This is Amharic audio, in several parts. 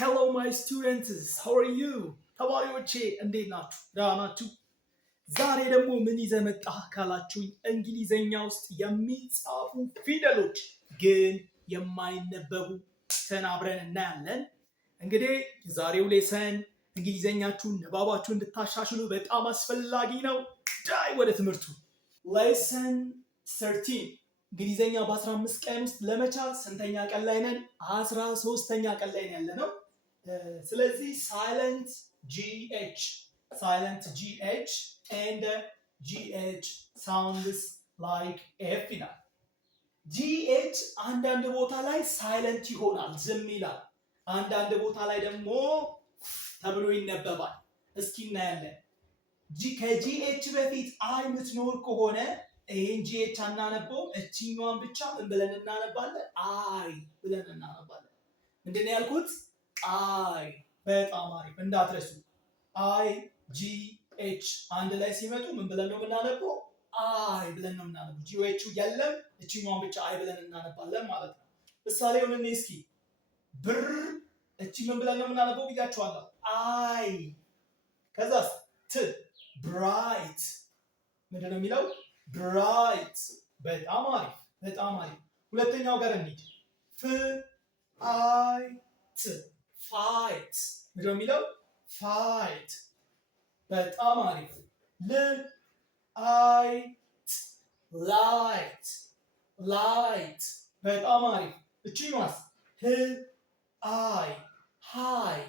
Hello my students, how are you? ተማሪዎቼ እንዴት ናችሁ? ደህና ናችሁ? ዛሬ ደግሞ ምን ይዘህ መጣህ ካላችሁኝ እንግሊዘኛ ውስጥ የሚጻፉ ፊደሎች ግን የማይነበቡ ተናብረን እናያለን። እንግዲህ የዛሬው ሌሰን እንግሊዘኛችሁን ንባባችሁን እንድታሻሽሉ በጣም አስፈላጊ ነው። ዳይ ወደ ትምህርቱ። ሌሰን 13 እንግሊዘኛ በ15 ቀን ውስጥ ለመቻል ስንተኛ ቀን ላይ ነን? 13ኛ ቀን ላይ ያለነው። ስለዚህ silent GH and GH sounds like F ይላል። GH አንዳንድ ቦታ ላይ ሳይለንት ይሆናል፣ ዝም ይላል። አንዳንድ ቦታ ላይ ደግሞ ተብሎ ይነበባል። እስኪ እናያለን። ከጂኤች በፊት አይ የምትኖር ከሆነ ይሄን ጂኤች አናነበውም። እቺኛዋን ብቻ ምን ብለን እናነባለን? አይ ብለን እናነባለን። ምንድን ነው ያልኩት? አይ። በጣም አሪፍ እንዳትረሱ። አይ ጂ ኤች አንድ ላይ ሲመጡ ምን ብለን ነው የምናነበው? አይ ብለን ነው የምናነበው። ጂኤቹ የለም፣ እቺኛዋን ብቻ አይ ብለን እናነባለን ማለት ነው። ምሳሌውን እኔ እስኪ ብር፣ እቺ ምን ብለን ነው የምናነበው ብያችኋለሁ? አይ። ከዛስ ት ብራይት፣ ምንድን ነው የሚለው? ብራይት። በጣም አሪፍ በጣም አሪፍ። ሁለተኛው ጋር እንሂድ። ፍ አይ ት ፋይት፣ ምንድን ነው የሚለው? ፋይት። በጣም አሪፍ። ል አይ ት ላይት ላይት። በጣም አሪፍ። እቺኛዋስ? ህ አይ ሃይ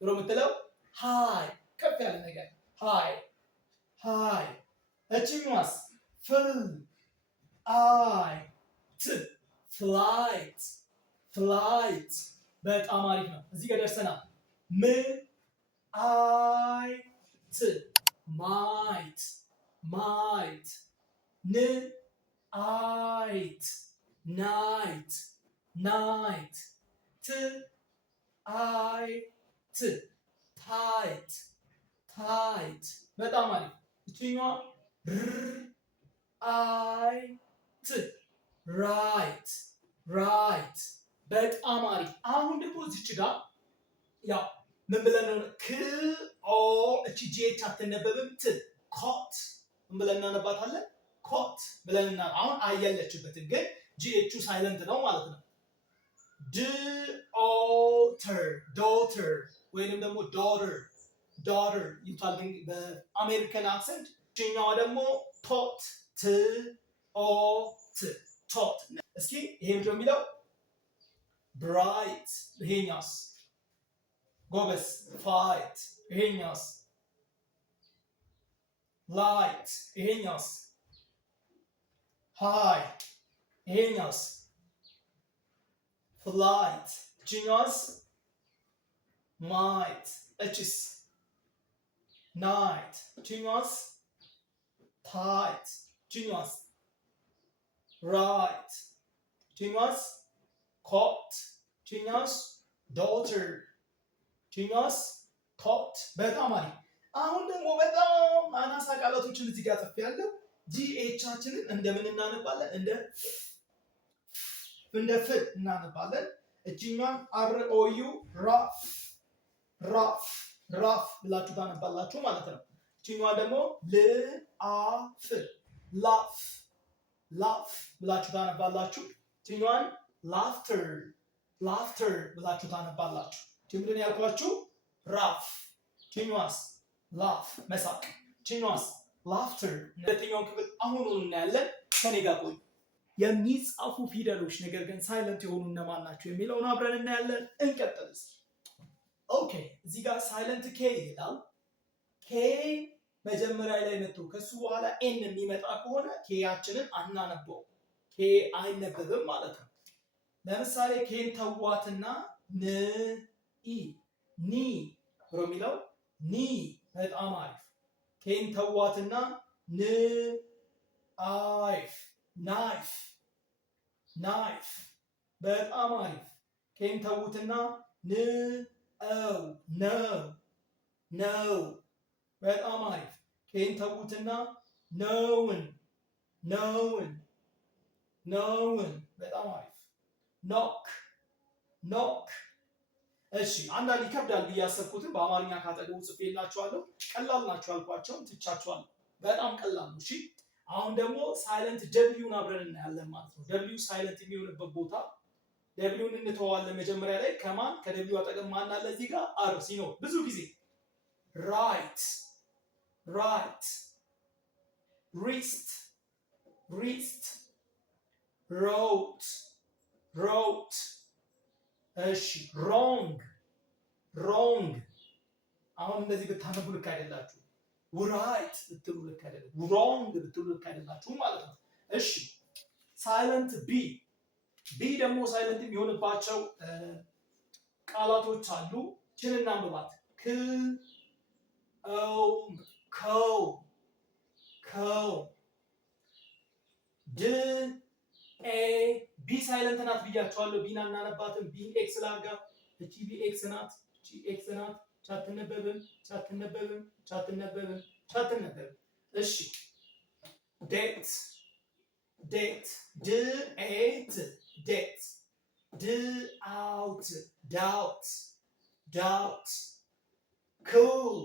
ብሎ የምትለው ሃይ፣ ከፍ ያለ ነገር ሃይ ሃይ። እቺኛዋስ? ፍል አይ ት ፍላይት ፍላይት። በጣም አሪፍ ነው። እዚህ ጋር ደርሰናል። ም አይ ት ማይት ማይት። ን አይት ናይት ናይት። ት አይ ት ታይት ታይት። በጣም አሪፍ። እቺኛዋ ር አይ ት ራይት ራይት። በጣም አሪፍ። አሁን ደግሞ እዚች ጋር ያው ምን ብለን ነው? ክ ኦ እቺ ጂኤች አትነበብም። ት ኮት ምን ብለን እናነባታለን? ኮት ብለን አሁን አያለችበትን ግን ጂኤቹ ሳይለንት ነው ማለት ነው። ድ ኦተር ዶተር ወይንም ደግሞ ዶተር ዶተር ይባላል በአሜሪካን አክሰንት። እቺኛዋ ደግሞ ቶት ት ኦ ት ቶት። እስኪ ይሄ ምንድን ነው የሚለው? ብራይት። ይሄኛውስ? ጎበስ ፋይት። ይሄኛውስ? ላይት። ይሄኛውስ? ሃይ። ይሄኛውስ? ፍላይት። እቺኛውስ? ማይት። እቺስ? ናይት። እቺኛውስ? ታይት። እቺኛውስ? ራይት። እቺኛውስ? ኮት። እቺኛውስ? ዶተር። እቺኛውስ? ቶት። በጣም አሪፍ። አሁን ደግሞ በጣም አናሳ ቃላቶችን እዚህ ጋር ጽፌያለሁ። ጂኤቻችንን እንደምን እናነባለን? እንደ ፍ እናነባለን። እቺኛን አር ኦ ዩ ራፍ ራፍ ራፍ ብላችሁ ታነባላችሁ ማለት ነው። እቺኛን ደግሞ ል አ ፍ ላፍ ላፍ ብላችሁ ታነባላችሁ። እቺኛን ላፍተር ላፍተር ብላችሁ ታነባላችሁ። ምንድን ያልኳችሁ? ራፍ። እቺኛስ? ላፍ መሳቅ። እቺኛስ? ላፍተር። ሁለተኛውን ክፍል አሁን እናያለን። ከኔ ጋር ቆዩ። የሚጻፉ ፊደሎች ነገር ግን ሳይለንት የሆኑ እነማን ናቸው የሚለውን አብረን እናያለን። እንቀጥል። ኦኬ፣ እዚህ ጋር ሳይለንት ኬ ይላል። ኬ መጀመሪያ ላይ መጥቶ ከሱ በኋላ ኤን የሚመጣ ከሆነ ኬያችንን አናነበው። ኬ አይነበብም ማለት ነው። ለምሳሌ ኬን ተዋትና ን ኢ ኒ ብሎ የሚለው ኒ። በጣም አሪፍ። ኬን ተዋትና ን አይፍ ናይፍ ናይፍ። በጣም አሪፍ። ኬን ተውትና ን ው ነው ነው። በጣም አሪፍ። ኬን ተውትና ነውን ነውን ነውን። በጣም አሪፍ። ኖክ ኖክ እሺ አንዳንድ ይከብዳል ብዬ ያሰብኩትን በአማርኛ ካጠገቡ ጽፌላችኋለሁ። ቀላል ናቸው ያልኳቸውን ትቻችኋለሁ። በጣም ቀላል ነው። እሺ አሁን ደግሞ ሳይለንት ደብሊውን አብረን እናያለን ማለት ነው። ደብሊው ሳይለንት የሚሆንበት ቦታ ደብሊውን እንተዋለን። መጀመሪያ ላይ ከማን ከደብሊው አጠገብ ማን አለ? እዚህ ጋር አር ሲኖር ብዙ ጊዜ ራይት ራይት፣ ሪስት ሪስት፣ ሮት ሮት። እሺ ሮንግ ሮንግ። አሁን እንደዚህ ብታነቡ ልክ አይደላችሁ። ራይት ብትሉ ልክ አይደለም፣ ሮንግ ብትሉ ልክ አይደላችሁ ማለት ነው። እሺ ሳይለንት ቢ ቢ ደግሞ ሳይለንት የሚሆንባቸው ቃላቶች አሉ። ችን እናንብባት። ክ ኦ ከው ከው ድ ኤ ቢ ሳይለንት ናት ብያቸዋለሁ። ቢን አናነባትም። ቢ ኤክስ ላርጋ። እቺ ቢ ኤክስ ናት። እቺ ኤክስ ናት። ቻትነበብም ቻትነበብም ቻትነበብም ቻትነበብም። እሺ ዴት ዴት ድ ኤት ዴት ድ አውት ዳውት ዳውት ኩል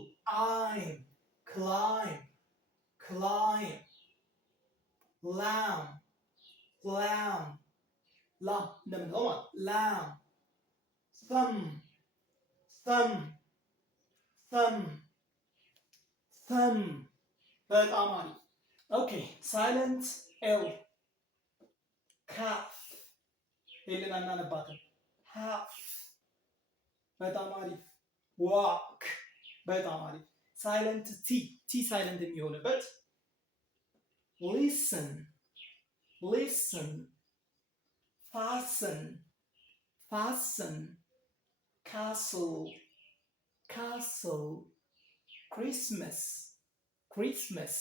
አይም ክላይም ክላይም ላም ላም ላም እንደምንለው ማለት ላም thumb thumb thumb thumb። በጣም አሪፍ። ኦኬ ሳይለንት ኤል ካፍ ኤልን አናነባትም። ሃፍ በጣም አሪፍ። ዋክ በጣም አሪፍ። ሳይለንት ቲ ቲ ሳይለንት የሚሆንበት ሊስን ሊስን፣ ፋስን ፋስን፣ ካስል ካስል፣ ክሪስመስ ክሪስመስ